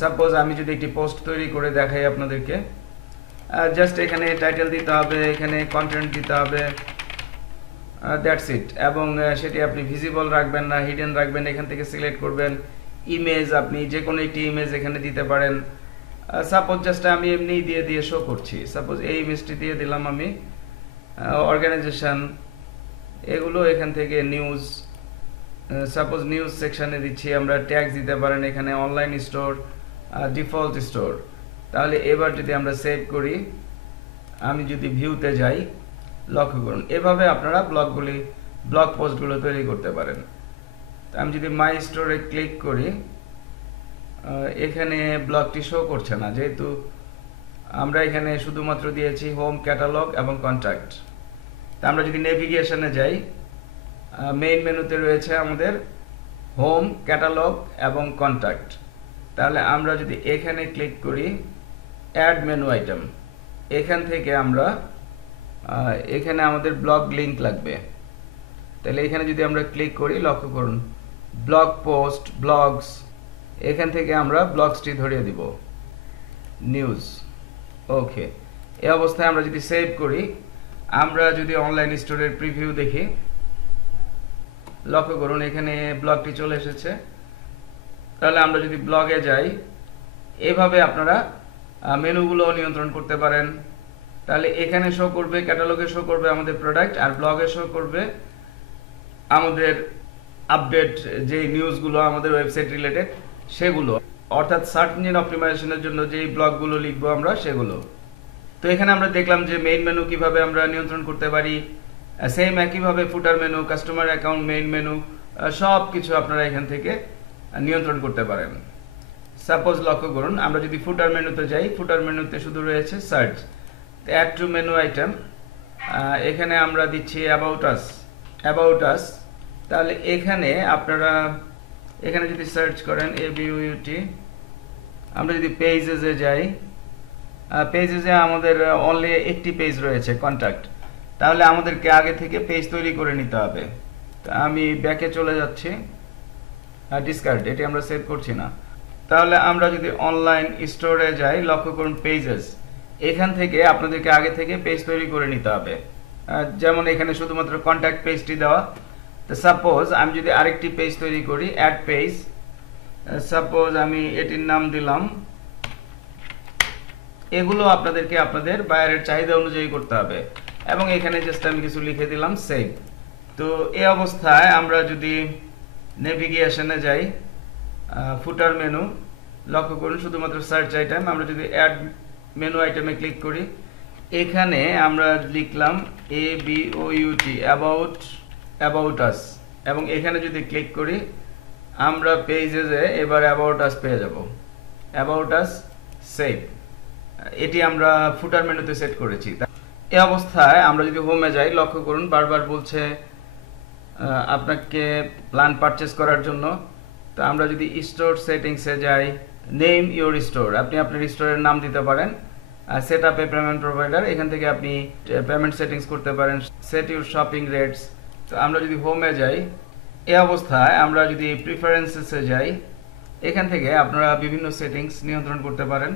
সাপোজ আমি যদি একটি পোস্ট তৈরি করে দেখাই আপনাদেরকে, জাস্ট এখানে টাইটেল দিতে হবে, এখানে কন্টেন্ট দিতে হবে, দ্যাটস ইট। এবং সেটি আপনি ভিজিবল রাখবেন না হিডেন রাখবেন, এখান থেকে সিলেক্ট করবেন। ইমেজ, আপনি যে কোনো একটি ইমেজ এখানে দিতে পারেন। সাপোজ জাস্ট আমি এমনি দিয়ে শো করছি, সাপোজ এই ইমেজটি দিয়ে দিলাম আমি। অর্গানাইজেশন, এগুলো এখান থেকে নিউজ, সাপোজ নিউজ সেকশনে দিচ্ছি আমরা। ট্যাগস দিতে পারেন এখানে, অনলাইন স্টোর, ডিফল্ট স্টোর। তাহলে এবার যদি আমরা সেভ করি, আমি যদি ভিউতে যাই, লক্ষ্য করুন এভাবে আপনারা ব্লগ পোস্টগুলো তৈরি করতে পারেন। আমি যদি মাই স্টোরে ক্লিক করি, এখানে ব্লগটি শো করছে না, যেহেতু আমরা এখানে শুধুমাত্র দিয়েছি হোম, ক্যাটালগ এবং কন্ট্যাক্ট। তা আমরা যদি নেভিগেশনে যাই, মেইন মেনুতে রয়েছে আমাদের হোম, ক্যাটালগ এবং কন্ট্যাক্ট। তাহলে আমরা যদি এখানে ক্লিক করি, অ্যাড মেনু আইটেম, এখান থেকে আমরা এখানে আমাদের ব্লগ লিংক লাগবে। তাহলে এখানে যদি আমরা ক্লিক করি, লক্ষ্য করুন ব্লগ পোস্ট, ব্লগস, এখান থেকে আমরা ব্লগসটি ধরিয়ে দিব, নিউজ। ওকে, এই অবস্থায় আমরা যদি সেভ করি, আমরা যদি অনলাইন স্টোরের প্রিভিউ দেখি, লক্ষ্য করুন এখানে ব্লগটি চলে এসেছে। তাহলে আমরা যদি ব্লগে যাই, এভাবে আপনারা মেনুগুলো নিয়ন্ত্রণ করতে পারেন। তাহলে এখানে শো করবে, ক্যাটালগে শো করবে আমাদের প্রোডাক্ট, আর ব্লগে শো করবে আমাদের আপডেট যে নিউজগুলো আমাদের ওয়েবসাইট রিলেটেড সেগুলো, অর্থাৎ সার্চ ইঞ্জিন অপটিমাইজেশনের জন্য যে ব্লগগুলো লিখবো আমরা সেগুলো। তো এখানে আমরা দেখলাম যে মেইন মেনু কিভাবে আমরা নিয়ন্ত্রণ করতে পারি। সেম একইভাবে ফুটার menu, customer account, main menu, সব কিছু আপনারা এখান থেকে নিয়ন্ত্রণ করতে পারেন। সাপোজ লক্ষ্য করুন আমরা যদি ফুটার মেনুতে যাই, ফুটার মেনুতে শুধু রয়েছে search, add to menu item, এখানে আমরা দিচ্ছি অ্যাবাউট আস। তাহলে এখানে আপনারা এখানে যদি সার্চ করেন ABOUT, আমরা যদি পেজেসে যাই, পেজেসে আমাদের অনলি একটি পেজ রয়েছে, কন্ট্যাক্ট। তাহলে আমাদেরকে আগে থেকে পেজ তৈরি করে নিতে হবে। তো আমি ব্যাকে চলে যাচ্ছি, ডিসকার্ড, এটি আমরা সেভ করছি না। তাহলে আমরা যদি অনলাইন স্টোরে যাই, লক্ষ্য করুন পেজেস, এখান থেকে আপনাদেরকে আগে থেকে পেজ তৈরি করে নিতে হবে। যেমন এখানে শুধুমাত্র কন্ট্যাক্ট পেজটি দেওয়া। তো সাপোজ আমি যদি আরেকটি পেজ তৈরি করি, অ্যাড পেজ, সাপোজ আমি এটির নাম দিলাম। এগুলো আপনাদেরকে আপনাদের বায়ারের চাহিদা অনুযায়ী করতে হবে, এবং এখানে জাস্ট আমি কিছু লিখে দিলাম, সেভ। তো এই অবস্থায় আমরা যদি নেভিগেশনে যাই, ফুটার মেনু, লক্ষ্য করুন শুধুমাত্র সার্চ আইটেম, আমরা যদি অ্যাড মেনু আইটেমে ক্লিক করি, এখানে আমরা লিখলাম ABOUT, অ্যাবাউট আস, এবং এখানে যদি ক্লিক করি আমরা পেজে এবার অ্যাবাউট আস পেয়ে যাব, অ্যাবাউট আস, সেভ। এটি আমরা ফুটার মেনুতে সেট করেছি। এই অবস্থায় আমরা যদি হোমে যাই, লক্ষ্য করুন বারবার বলছে আপনাকে প্ল্যান পারচেজ করার জন্য। তো আমরা যদি স্টোর সেটিংসে যাই, নেম ইউর স্টোর, আপনি আপনার স্টোরের নাম দিতে পারেন। Set up a payment provider, এখান থেকে আপনি পেমেন্ট সেটিংস করতে পারেন। Set your shopping rates. তো আমরা যদি হোমে যাই, এই অবস্থায় আমরা যদি প্রিফারেন্সেসে যাই, এখান থেকে আপনারা বিভিন্ন সেটিংস নিয়ন্ত্রণ করতে পারেন।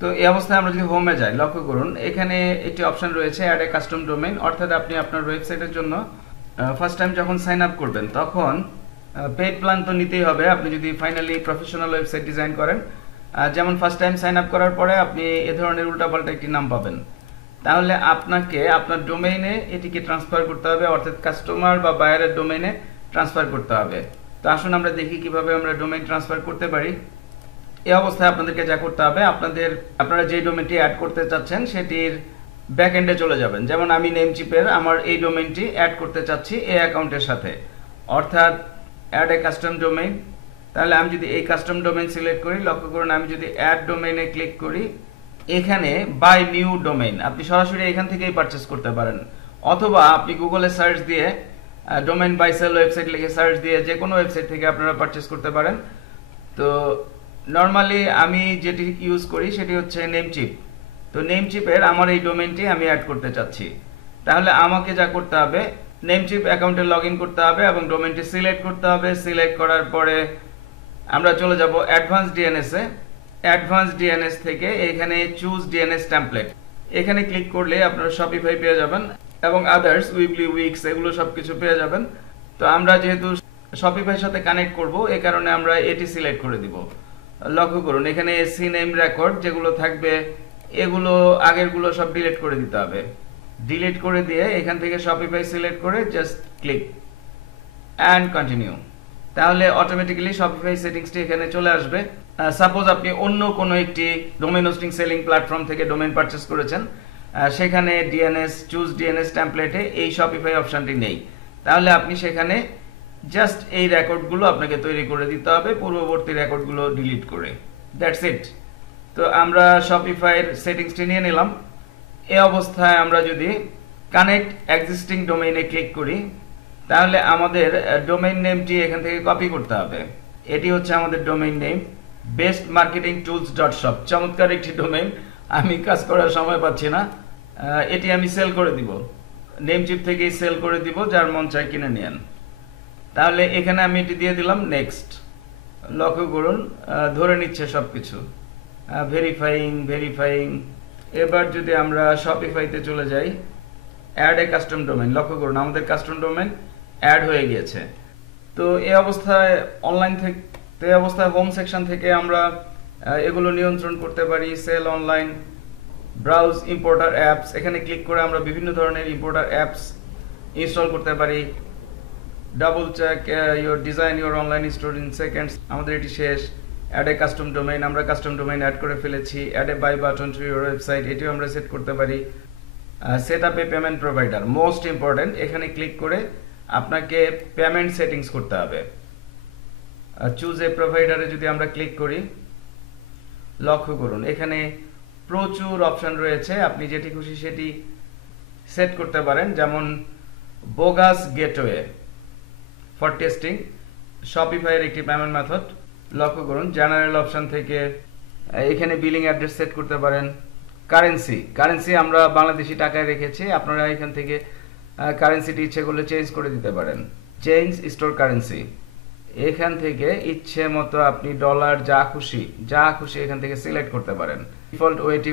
তো এই অবস্থায় আমরা যদি হোমে যাই, লক্ষ্য করুন এখানে একটি অপশন রয়েছে অ্যাড এ কাস্টম ডোমেইন, অর্থাৎ আপনি আপনার ওয়েবসাইটের জন্য ফার্স্ট টাইম যখন সাইন আপ করবেন তখন পেইড প্ল্যান তো নিতেই হবে। আপনি যদি ফাইনালি প্রফেশনাল ওয়েবসাইট ডিজাইন করেন, যেমন ফার্স্ট টাইম সাইন আপ করার পরে আপনি এ ধরনের উল্টাপাল্টা একটি নাম পাবেন, তাহলে আপনাকে আপনার ডোমেইনে এটিকে ট্রান্সফার করতে হবে, অর্থাৎ কাস্টমার বা বায়ারের ডোমেইনে ট্রান্সফার করতে হবে। তো আসুন আমরা দেখি কিভাবে আমরা ডোমেইন ট্রান্সফার করতে পারি। এই অবস্থায় আপনাদেরকে যা করতে হবে, আপনারা যে ডোমেইনটি অ্যাড করতে চাচ্ছেন সেটির ব্যাক এন্ডে চলে যাবেন। যেমন আমি নেমচিপের আমার এই ডোমেইনটি অ্যাড করতে চাচ্ছি এই অ্যাকাউন্টের সাথে, অর্থাৎ অ্যাড এ কাস্টম ডোমেইন। তাহলে আমি যদি এই কাস্টম ডোমেইন সিলেক্ট করি, লক্ষ্য করুন আমি যদি অ্যাড ডোমেইনে ক্লিক করি, এখানে বাই নিউ ডোমেইন, আপনি সরাসরি এখান থেকেই পারচেস করতে পারেন, অথবা আপনি গুগলে সার্চ দিয়ে ডোমেইন বাই সেল ওয়েবসাইট লিখে সার্চ দিয়ে যে কোনো ওয়েবসাইট থেকে আপনারা পারচেস করতে পারেন। তো নর্মালি আমি যেটি ইউজ করি সেটি হচ্ছে নেমচিপ। তো নেমচিপের আমার এই ডোমেইনটি আমি অ্যাড করতে চাচ্ছি। তাহলে আমাকে যা করতে হবে, নেমচিপ অ্যাকাউন্টে লগ ইন করতে হবে এবং ডোমেইনটি সিলেক্ট করতে হবে। সিলেক্ট করার পরে আমরা চলে যাব অ্যাডভান্স ডিএনএস-এ। অ্যাডভান্স ডিএনএস থেকে এখানে চুজ ডিএনএস টেমপ্লেট, এখানে ক্লিক করলে আপনারা শপিফাই পেয়ে যাবেন এবং আদার্স, উইকলি, উইকস, এগুলো সবকিছু পেয়ে যাবেন। তো আমরা যেহেতু শপিফাইয়ের সাথে কানেক্ট করব, এই কারণে আমরা এটি সিলেক্ট করে দিব। লক্ষ্য করুন এখানে এসি নেম রেকর্ড যেগুলো থাকবে এগুলো আগেরগুলো সব ডিলিট করে দিতে হবে। ডিলিট করে দিয়ে এখান থেকে শপিফাই সিলেক্ট করে জাস্ট ক্লিক অ্যান্ড কন্টিনিউ, তাহলে অটোমেটিক্যালি শপিফাই সেটিংসটি এখানে চলে আসবে। সাপোজ আপনি অন্য কোনো একটি ডোমেইন হোস্টিং সেলিং প্ল্যাটফর্ম থেকে ডোমেইন পারচেজ করেছেন, সেখানে ডিএনএস চুজ ডিএনএস টেমপ্লেটে এই শপিফাই অপশনটি নেই, তাহলে আপনি সেখানে জাস্ট এই রেকর্ডগুলো আপনাকে তৈরি করে দিতে হবে পূর্ববর্তী রেকর্ডগুলো ডিলিট করে। That's it. তো আমরা শপিফাইয়ের সেটিংসটি নিয়ে নিলাম। এই অবস্থায় আমরা যদি কানেক্ট এক্সিস্টিং ডোমেইনে ক্লিক করি, তাহলে আমাদের ডোমেইন নেমটি এখান থেকে কপি করতে হবে। এটি হচ্ছে আমাদের ডোমেইন নেম bestmarketingtools.shop। চমৎকার একটি ডোমেইন, আমি কাজ করার সময় পাচ্ছি না, এটি আমি সেল করে দিব, নেম চিপ থেকেই সেল করে দিব, যার মন চায় কিনে নেন। তাহলে এখানে আমি এটি দিয়ে দিলাম নেক্সট। লক্ষ্য করুন ধরে নিচ্ছে সবকিছু, ভেরিফাইং। এবার যদি আমরা শপিফাইতে চলে যাই, অ্যাড এ কাস্টম ডোমেইন, লক্ষ্য করুন আমাদের কাস্টম ডোমেইন অ্যাড হয়ে গিয়েছে। তো এই অবস্থায় হোম সেকশন থেকে আমরা এগুলো নিয়ন্ত্রণ করতে পারি। Sell online, browse importer apps, এখানে ক্লিক করে আমরা বিভিন্ন ধরনের ইম্পোর্টার অ্যাপস ইনস্টল করতে পারি। Double check your design your online store in seconds, আমাদের এটি শেষ। অ্যাড এ কাস্টম ডোমেইন, আমরা কাস্টম ডোমেইন অ্যাড করে ফেলেছি। Add a buy button to your website, এটিও আমরা সেট করতে পারি। Set up a payment provider, most important, এখানে ক্লিক করে আপনাকে পেমেন্ট সেটিংস করতে হবে। চুজ এ প্রোভাইডারে যদি আমরা ক্লিক করি, লক্ষ্য করুন এখানে প্রচুর অপশন রয়েছে, আপনি যেটি খুশি সেটি সেট করতে পারেন। যেমন বোগাস গেটওয়ে ফর টেস্টিং, শপিফাইয়ের একটি পেমেন্ট মেথড। লক্ষ্য করুন জেনারেল অপশন থেকে এখানে বিলিং অ্যাড্রেস সেট করতে পারেন। কারেন্সি আমরা বাংলাদেশি টাকায় রেখেছি, আপনারা এখান থেকে কারেন্সিটি ইচ্ছে করলে চেঞ্জ করে দিতে পারেন। চেঞ্জ স্টোর কারেন্সি, এখান থেকে ইচ্ছে মতো আপনি ডলার যা খুশি এখান থেকে সিলেক্ট করতে পারেন। ডিফল্ট ওয়েট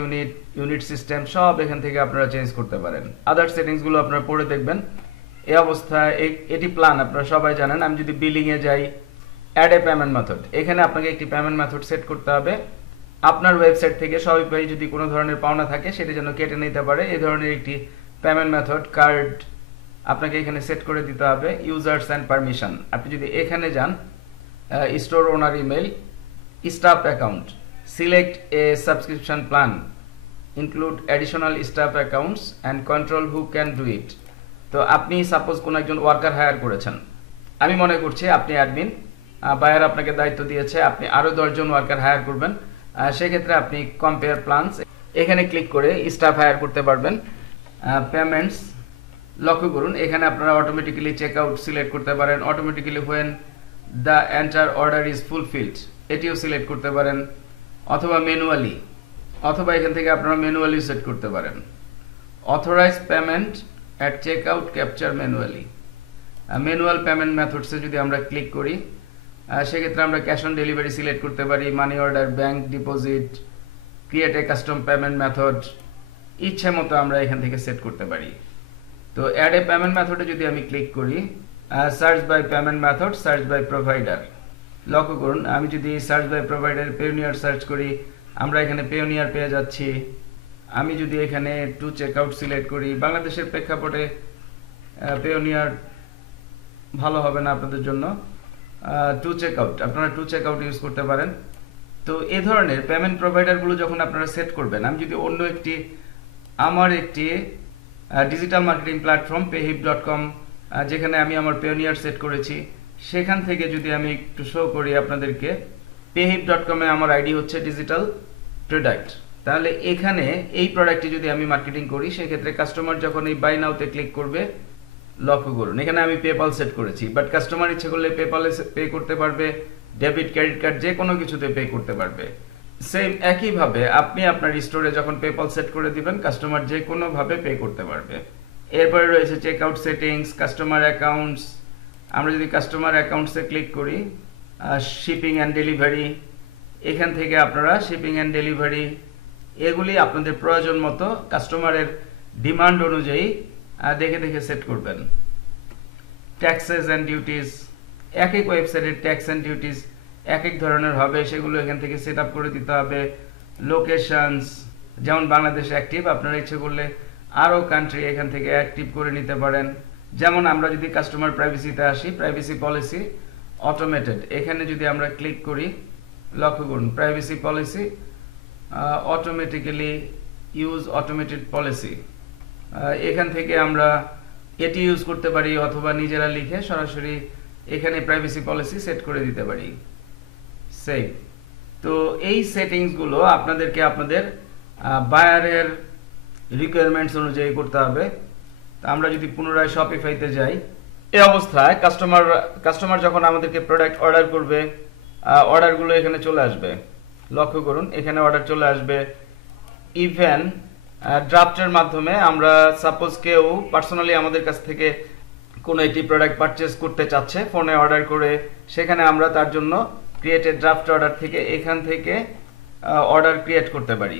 ইউনিট সিস্টেম সব এখান থেকে আপনারা চেঞ্জ করতে পারেন। আদার সেটিংসগুলো আপনারা পড়ে দেখবেন। এই অবস্থায় এটি প্ল্যান, আপনারা সবাই জানেন। আমি যদি বিলিং এ যাই, অ্যাড এ পেমেন্ট মেথড, এখানে আপনাকে একটি পেমেন্ট মেথড সেট করতে হবে। আপনার ওয়েবসাইট থেকে শপিফাই যদি কোনো ধরনের পাওনা থাকে সেটি যেন কেটে নিতে পারে, এই ধরনের একটি পেমেন্ট মেথড কার্ড আপনাকে এখানে সেট করে দিতে হবে। ইউজার্স অ্যান্ড পারমিশন, আপনি যদি এখানে যান, store owner email, staff account, select A subscription plan, include additional staff accounts and control who can do it. তো আপনি সাপোজ কোনো একজন ওয়ার্কার হায়ার করেছেন, আমি মনে করছি আপনি অ্যাডমিন, বায়ার আপনাকে দায়িত্ব দিয়েছে আপনি আরও 10 জন ওয়ার্কার হায়ার করবেন, সেক্ষেত্রে আপনি কম্পেয়ার প্ল্যানস এখানে ক্লিক করে স্টাফ হায়ার করতে পারবেন। পেমেন্টস, লক্ষ্য করুন এখানে আপনারা অটোমেটিক্যালি চেক আউট সিলেক্ট করতে পারেন। Automatically when the enter order is fulfilled, এটিও সিলেক্ট করতে পারেন। অথবা ম্যানুয়ালি, অথবা এখান থেকে আপনারা ম্যানুয়ালি সেট করতে পারেন। Authorize payment at checkout capture manually, manual payment মেথডসে যদি আমরা ক্লিক করি, সেক্ষেত্রে আমরা ক্যাশ অন ডেলিভারি সিলেক্ট করতে পারি, money order, bank deposit, create a custom payment method, ইচ্ছে মতো আমরা এখান থেকে সেট করতে পারি। তো অ্যাড এ পেমেন্ট মেথডে যদি আমি ক্লিক করি, search by payment method, search by provider, লক্ষ্য করুন আমি যদি search by provider Payoneer search করি, আমরা এখানে পেওনিয়ার পেয়ে যাচ্ছি। আমি যদি এখানে টু চেকআউট সিলেক্ট করি, বাংলাদেশের প্রেক্ষাপটে পেওনিয়ার ভালো হবে না আপনাদের জন্য, টু চেকআউট, আপনারা টু চেকআউট ইউজ করতে পারেন। তো এই ধরনের পেমেন্ট প্রোভাইডারগুলো যখন আপনারা সেট করবেন, আমি যদি অন্য আমার একটি ডিজিটাল মার্কেটিং প্ল্যাটফর্ম payhip.com, যেখানে আমি আমার পেওনিয়ার সেট করেছি, সেখান থেকে যদি আমি একটু শো করি আপনাদেরকে, payhip.com এ আমার আইডি হচ্ছে ডিজিটাল প্রোডাক্ট। তাহলে এখানে এই প্রোডাক্টটি যদি আমি মার্কেটিং করি, সেক্ষেত্রে কাস্টমার যখন এই বাই নাওতে ক্লিক করবে, লক্ষ্য করুন এখানে আমি পেপাল সেট করেছি, বাট কাস্টমার ইচ্ছে করলে পেপালে পে করতে পারবে, ডেবিট ক্রেডিট কার্ড যে কোনো কিছুতে পে করতে পারবে। সেম একইভাবে আপনি আপনার স্টোরে যখন পেপাল সেট করে দিবেন, কাস্টমার যে কোনো ভাবে পে করতে পারবে। এরপরে রয়েছে check out settings, customer accounts, আমরা যদি কাস্টমার অ্যাকাউন্টসে ক্লিক করি, শিপিং অ্যান্ড ডেলিভারি, এখান থেকে আপনারা শিপিং অ্যান্ড ডেলিভারি এগুলি আপনাদের প্রয়োজন মতো কাস্টমারের ডিমান্ড অনুযায়ী দেখে দেখে সেট করবেন। ট্যাক্সেস অ্যান্ড ডিউটিস, এক এক ওয়েবসাইটের ট্যাক্স অ্যান্ড ডিউটিস এক এক ধরনের হবে, সেগুলো এখান থেকে সেট আপ করে দিতে হবে। লোকেশনস, যেমন বাংলাদেশ অ্যাক্টিভ, আপনারা ইচ্ছে করলে আরও কান্ট্রি এখান থেকে অ্যাক্টিভ করে নিতে পারেন। যেমন আমরা যদি কাস্টমার প্রাইভেসিতে আসি, প্রাইভেসি পলিসি অটোমেটেড, এখানে যদি আমরা ক্লিক করি, লক্ষ্য করুন privacy policy automatically use automated policy, এখান থেকে আমরা এটি ইউজ করতে পারি অথবা নিজেরা লিখে সরাসরি এখানে প্রাইভেসি পলিসি সেট করে দিতে পারি। সেভ। তো এই সেটিংসগুলো আপনাদেরকে আপনাদের বায়ারের রিকোয়ারমেন্টস অনুযায়ী করতে হবে। তো আমরা যদি পুনরায় শপিফাইতে যাই, এই অবস্থায় কাস্টমার যখন আমাদেরকে প্রোডাক্ট অর্ডার করবে, অর্ডারগুলো এখানে চলে আসবে। লক্ষ্য করুন এখানে অর্ডার চলে আসবে। ইভেন ড্রাফটের মাধ্যমে আমরা সাপোজ কেউ পার্সোনালি আমাদের কাছ থেকে কোনো একটি প্রোডাক্ট পারচেজ করতে চাচ্ছে ফোনে অর্ডার করে, সেখানে আমরা তার জন্য ক্রিয়েটেড ড্রাফট অর্ডার থেকে এখান থেকে অর্ডার ক্রিয়েট করতে পারি।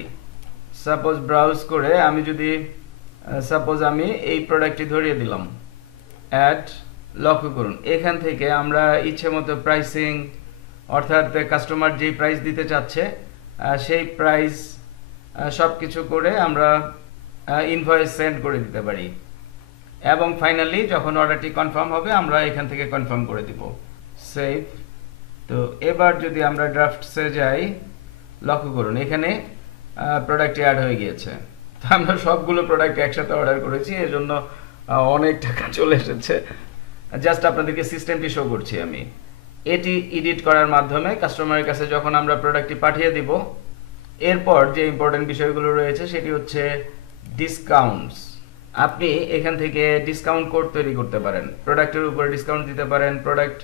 সাপোজ ব্রাউজ করে আমি যদি সাপোজ আমি এই প্রোডাক্টটি ধরিয়ে দিলাম, অ্যাড, লক্ষ্য করুন এখান থেকে আমরা ইচ্ছে মতো প্রাইসিং, অর্থাৎ কাস্টমার যেই প্রাইস দিতে চাচ্ছে সেই প্রাইস সব কিছু করে আমরা ইনভয়েস সেন্ড করে দিতে পারি। এবং ফাইনালি যখন অর্ডারটি কনফার্ম হবে আমরা এখান থেকে কনফার্ম করে দিব। সেভ। তো এবার যদি আমরা ড্রাফটসে যাই, লক্ষ্য করুন এখানে প্রোডাক্টটি অ্যাড হয়ে গিয়েছে। তো আমরা সবগুলো প্রোডাক্ট একসাথে অর্ডার করেছি, এজন্য অনেক টাকা চলে এসেছে। জাস্ট আপনাদেরকে সিস্টেমটি শো করছি আমি। এটি এডিট করার মাধ্যমে কাস্টমারের কাছে যখন আমরা প্রোডাক্টটি পাঠিয়ে দিব, এরপর যে ইম্পর্টেন্ট বিষয়গুলো রয়েছে সেটি হচ্ছে ডিসকাউন্টস। আপনি এখান থেকে ডিসকাউন্ট কোড তৈরি করতে পারেন, প্রোডাক্টের উপরে ডিসকাউন্ট দিতে পারেন, product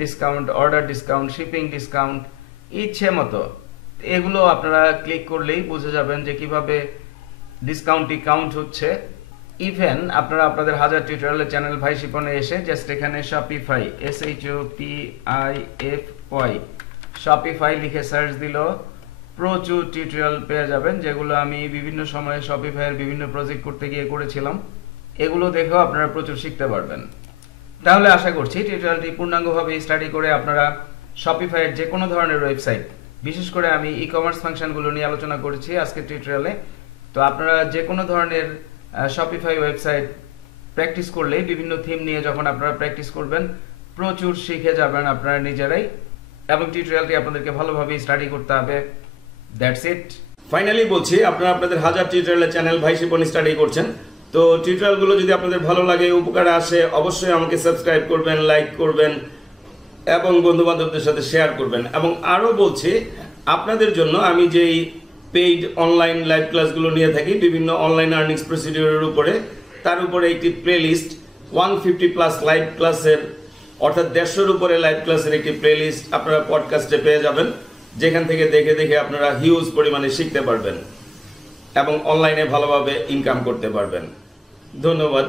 discount, order discount, shipping discount, ইচ্ছে মতো। এগুলো আপনারা ক্লিক করলেই বুঝে যাবেন যে কিভাবে ডিসকাউন্টটি কাউন্ট হচ্ছে। ইভেন আপনারা আপনাদের হাজার টিউটোরিয়ালের চ্যানেল ভাই শিপনে এসে জাস্ট এখানে শপিফাই, SHOPIFY, শপিফাই লিখে সার্চ দিল প্রচুর টিউটোরিয়াল পেয়ে যাবেন, যেগুলো আমি বিভিন্ন সময়ে শপিফাইয়ের বিভিন্ন প্রজেক্ট করতে গিয়ে করেছিলাম। এগুলো দেখেও আপনারা প্রচুর শিখতে পারবেন। তাহলে আশা করছি টিউটোরিয়ালটি পূর্ণাঙ্গভাবে স্টাডি করে আপনারা শপিফাইয়ের যে কোনো ধরনের ওয়েবসাইট, বিশেষ করে আমি ই কমার্স ফাংশনগুলো নিয়ে আলোচনা করেছি আজকের টিউটোরিয়ালে। তো আপনারা যে কোনো ধরনের শপিফাই ওয়েবসাইট প্র্যাকটিস করলেই, বিভিন্ন থিম নিয়ে যখন আপনারা প্র্যাকটিস করবেন, প্রচুর শিখে যাবেন আপনারা নিজেরাই। এবং টিউটোরিয়ালটি আপনাদেরকে ভালোভাবে স্টাডি করতে হবে। That's it. ফাইনালি বলছি, আপনারা আপনাদের হাজার টিউটোরিয়ালের চ্যানেল ভাই শিপন স্টাডি করছেন। তো টিউটোরিয়ালগুলো যদি আপনাদের ভালো লাগে, উপকারে আসে, অবশ্যই আমাকে সাবস্ক্রাইব করবেন, লাইক করবেন এবং বন্ধু বান্ধবদের সাথে শেয়ার করবেন। এবং আরও বলছি, আপনাদের জন্য আমি যেই পেইড অনলাইন লাইভ ক্লাসগুলো নিয়ে থাকি বিভিন্ন অনলাইন আর্নিংস প্রসিডিউরের উপরে, তার উপরে একটি প্লেলিস্ট 150+ লাইভ ক্লাসের, অর্থাৎ 150-এর উপরে লাইভ ক্লাসের একটি প্লেলিস্ট আপনারা পডকাস্টে পেয়ে যাবেন, যেখান থেকে দেখে দেখে আপনারা হিউজ পরিমাণে শিখতে পারবেন এবং অনলাইনে ভালোভাবে ইনকাম করতে পারবেন। ধন্যবাদ।